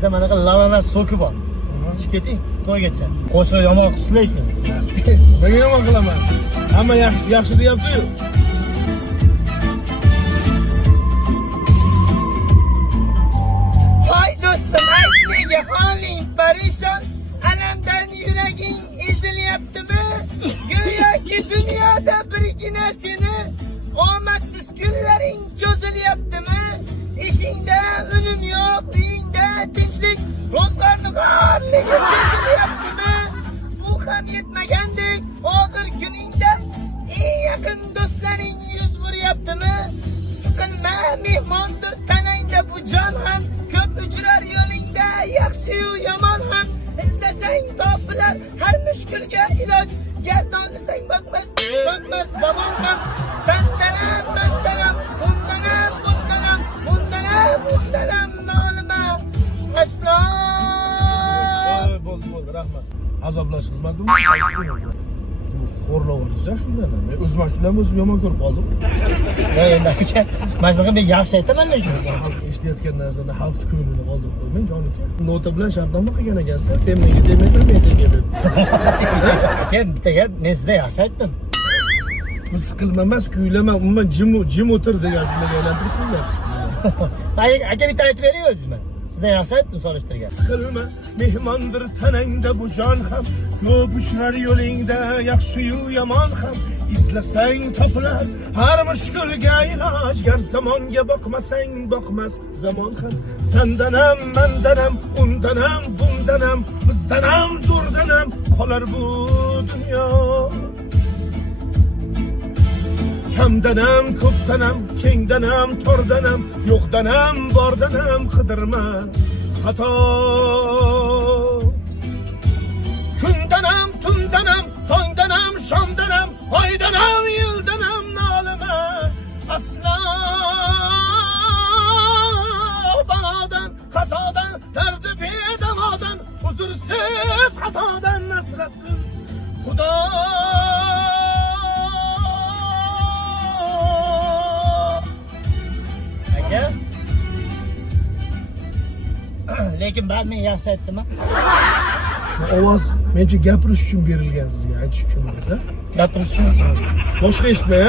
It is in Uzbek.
sizda manaqa lavalar so'ki bor. Ichib keting, to'ygacha. Qo'shiq yomon qilibsiz lekin. Men yomon qilaman. Hamma yaxshi deyapti-yu. Hay do'stim, ayt nega holing parishon? Alamdan yuraging ezilyaptimi? Go'yoki dunyoda birgina seni omadsiz kunlaring cho'zilyaptimi? Ishingda unum yo'q, uyingda tinchlik, ro'zg'orni qorligi sezilyaptimi? Bu ham yetmagandek, og'ir kuningda eng yaqin do'stlaring yuz buryaptimi? Siqilma, mehmondir tanangda bu jon ham, ko'p uchrar yo'lingda yaxshi-yu yomon ham. İzlesang topilar har mushkulga iloj, gardonlasang bo'lmas zamon ham. Sandanam, mandanam, undanam, nolima aslo. Bo'ldi, rahmat. Azoblash xizmatim. Bu xo'rlavordingiz-a shundan. Men o'zim yomon ko'rib qoldim. Endi aka, mana shunaqa men yaxshi aytaman lekin. Xalq eshitayotgan narsani xalq ko'nglini qoldirib qo'ymang, jon uka. Nota bilan shartnoma qilgan ekansiz. Sen menga demaysan, men senga deb. Aka, bitta gap, men sizga yaxshi aytdim. Bu siqilma emas, kuylama, umuman jim o'tir degan shunday aylantirib qo'yapsiz. Aka, bitta aytib bering o'zingizga. Sizga yaxshi aytdim solishtirgan. Siqilma, mehmondir tanangda bu jon ham, ko'p uchrar yo'lingda yaxshi-yu yomon ham. İzlesang topilar har mushkulga iloj, gar zamonga boqmasang boqmas zamon ham. Sandanam, mandanam, undanam, bundanam, bizdanam, zo'rdanam qolar bu dunyo. Kamdanam, ko'pdanam, kengdanam, tordanam, yo'qdanam, bordanam qidirma xato. Kundanam, tundanam, tongdanam, shomdanam, oydanam, yildanam nolima aslo. Balodan, qazodan, dardi bedavodan, huzursiz xatodan asrasin Xudo. Aka, lekin bari men yaxshi aytdim-a? Ovoz mencha gapirish uchun berilgan sizga, aytish uchun emas-a? Gapirish uchun. Boshqa eshitmay,